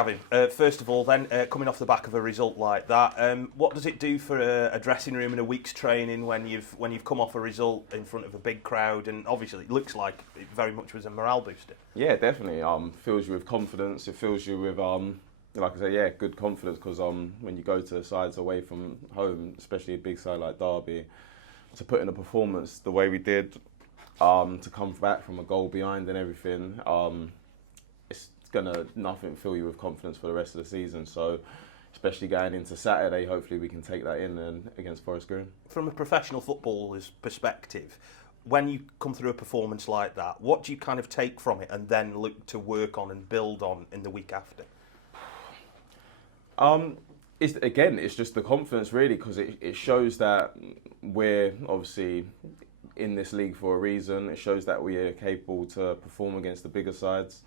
Gavin, first of all then, coming off the back of a result like that, what does it do for a dressing room and a week's training when you've come off a result in front of a big crowd, and obviously it looks like it very much was a morale booster? Yeah, definitely. Fills you with confidence. It fills you with, like I say, yeah, good confidence, because when you go to sides away from home, especially a big side like Derby, to put in a performance the way we did, to come back from a goal behind and everything, it's gonna nothing fill you with confidence for the rest of the season. So, especially going into Saturday, hopefully we can take that in and against Forest Green. From a professional footballer's perspective, when you come through a performance like that, what do you kind of take from it and then look to work on and build on in the week after? It's just the confidence, really, because it shows that we're obviously in this league for a reason. It shows that we are capable to perform against the bigger sides.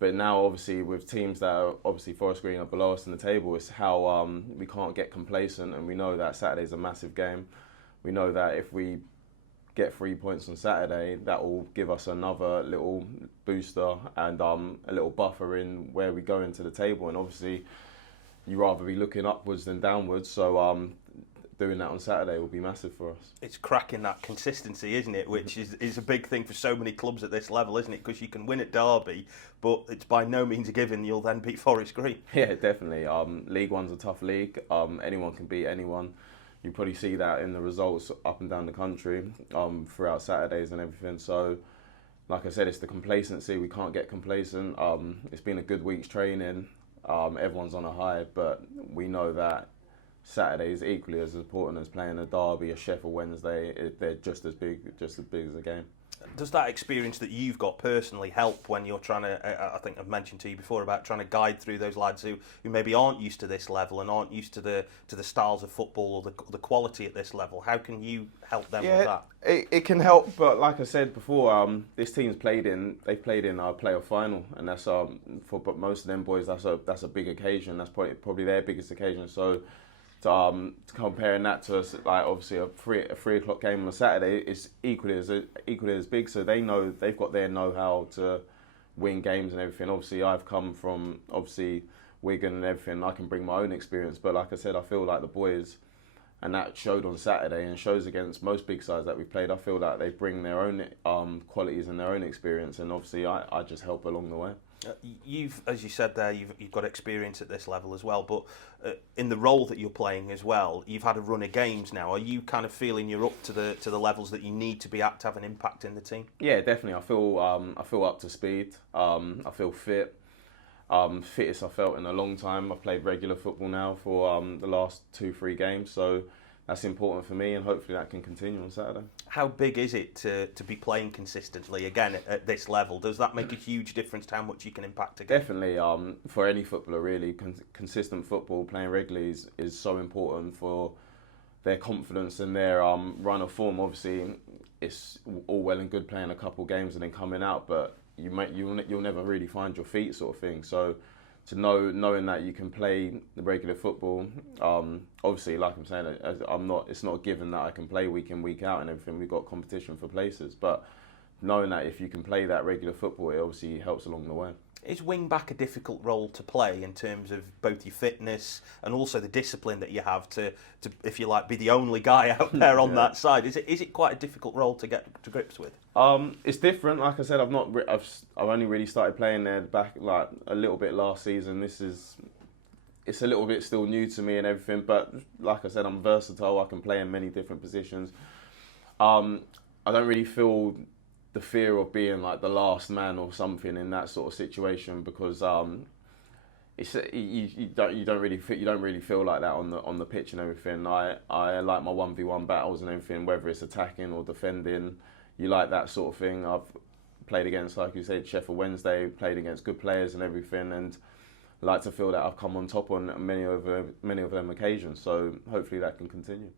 But now, obviously, with teams that are obviously Forest Green are below us in the table, it's how we can't get complacent, and we know that Saturday's a massive game. We know that if we get 3 points on Saturday, that will give us another little booster and a little buffer in where we go into the table. And obviously, you rather be looking upwards than downwards, so doing that on Saturday will be massive for us. It's cracking that consistency, isn't it? Which is a big thing for so many clubs at this level, isn't it? Because you can win at Derby, but it's by no means a given you'll then beat Forest Green. Yeah, definitely. League One's a tough league. Anyone can beat anyone. You probably see that in the results up and down the country throughout Saturdays and everything. So, like I said, it's the complacency. We can't get complacent. It's been a good week's training. Everyone's on a high, but we know that Saturday is equally as important as playing a Derby, a Sheffield Wednesday. They're just as big as a game. Does that experience that you've got personally help when you're trying to, I think I've mentioned to you before about trying to guide through those lads who maybe aren't used to this level and aren't used to the styles of football or the quality at this level? How can you help them with that? It can help, but like I said before, this team's played in a playoff final, and that's for most of them boys, that's a big occasion. That's probably their biggest occasion. So, to comparing that to like obviously a 3 o'clock game on a Saturday, it's equally as big. So they know they've got their know-how to win games and everything. Obviously, I've come from Wigan and everything. I can bring my own experience, but like I said, I feel like the boys, and that showed on Saturday and shows against most big sides that we've played. I feel like they bring their own qualities and their own experience, and obviously I just help along the way. You've, as you said there, you've got experience at this level as well, but in the role that you're playing as well, you've had a run of games now. Are you kind of feeling you're up to the levels that you need to be at to have an impact in the team? Yeah, definitely. I feel up to speed. I feel fit. Fittest I felt in a long time. I've played regular football now for the last 2-3 games, so that's important for me, and hopefully that can continue on Saturday. How big is it to be playing consistently again at this level? Does that make a huge difference to how much you can impact again? Definitely. For any footballer, really, consistent football, playing regularly is so important for their confidence and their run of form. Obviously, it's all well and good playing a couple games and then coming out, but you'll never really find your feet, sort of thing. So, knowing that you can play the regular football, obviously, like I'm saying, it's not a given that I can play week in, week out and everything. We've got competition for places, but knowing that if you can play that regular football, it obviously helps along the way. Is wing back a difficult role to play in terms of both your fitness and also the discipline that you have to if you like, be the only guy out there on that side? Is it quite a difficult role to get to grips with? It's different. Like I said, I've only really started playing there back like a little bit last season. It's a little bit still new to me and everything, but like I said, I'm versatile. I can play in many different positions. I don't really feel the fear of being like the last man or something in that sort of situation, because you don't really feel like that on the pitch and everything. I like my 1v1 battles and everything, whether it's attacking or defending. You like that sort of thing. I've played against, like you said, Sheffield Wednesday, played against good players and everything, and I like to feel that I've come on top on many of them occasions. So hopefully that can continue.